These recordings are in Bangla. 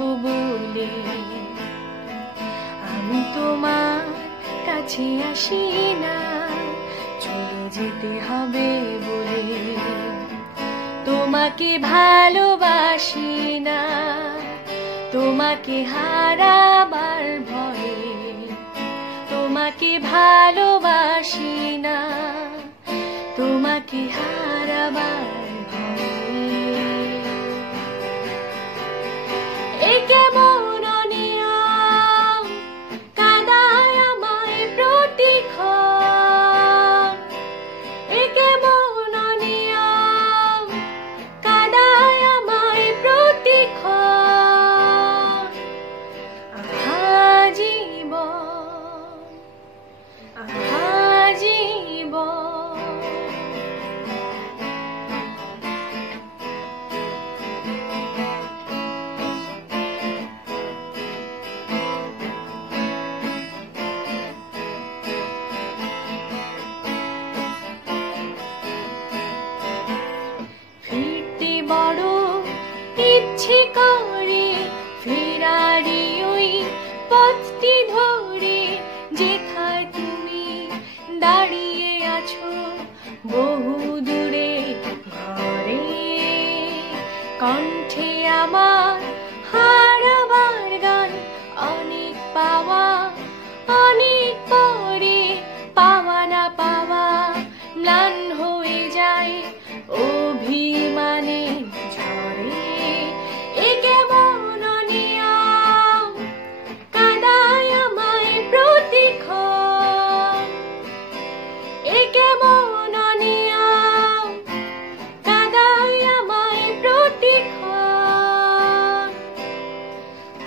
আসবো বলে, আমি তোমার কাছে আসি না, চলে যেতে হবে বলে। তোমাকে ভালোবাসি না, তোমাকে হারাবার ভয়ে, তোমাকে ভালোবাসি না, তোমাকে হারাবার ভয়ে। এ কেমন অনিয়ম কাঁদায় আমায় প্রতিক্ষণ, এ কেমন অনিয়ম কাঁদায় আমায় প্রতিক্ষণ। আহা জীবন, আহা জীবন। ফিরতে বড় ইচ্ছে করে, ফেরারি ওই পথটি ধরে, যেথায় তুমি দাঁড়িয়ে আছো বহু দূরে ঘরে। কণ্ঠে আমার হারাবার গান, অনেক পাওয়া অনেক পরে, পাওয়া না পাওয়া ম্লান হয়ে যায় অভিমানে ঝরে। এ কেমন অনিয়ম কাঁদায় আমায় প্রতিক্ষণ, এ কেমন অনিয়ম কাঁদায় আমায় প্রতিক্ষণ।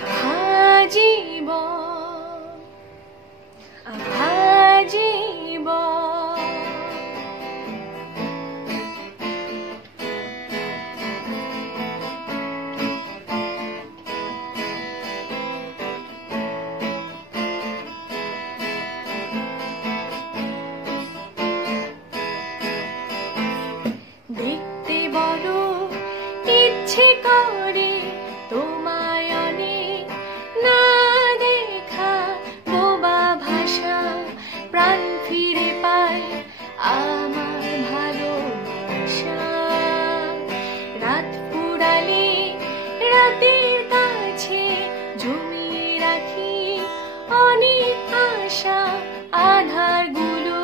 আহা জীবন, আহা জীবন। দেখতে বড় ইচ্ছে করে তোমায় অনেক, না দেখা বোবা ভাষা প্রাণ ফিরে পায় আমার ভালোবাসা। রাত ফুরালে রাতের কাছে জমিয়ে রাখি অনেক আশা, আধারগুলো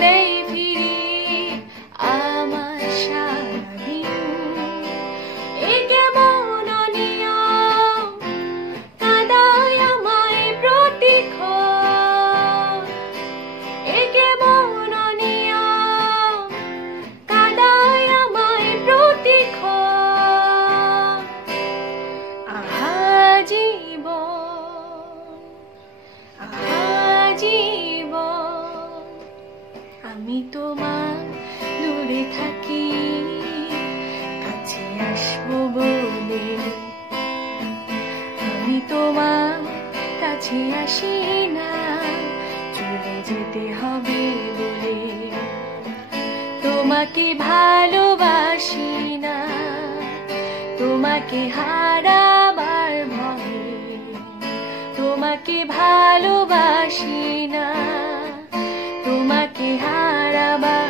নেই ফিরিয়ে আমার সারাদিন। এ কেমন অনিয়ম কাঁদায় আমায় প্রতিক্ষণ, এ কেমন অনিয়ম কাঁদায় আমায় প্রতিক্ষণ। আহা জীবন, আহা জীবন। আমি তোমার দূরে থাকি, কাছে আসবো বলে, আমি তোমার কাছে আসি না, চলে যেতে হবে বলে। তোমাকে ভালোবাসি না, তোমাকে হারাবার ভয়ে, তোমাকে ভালোবাসি না, তোমাকে হারাবার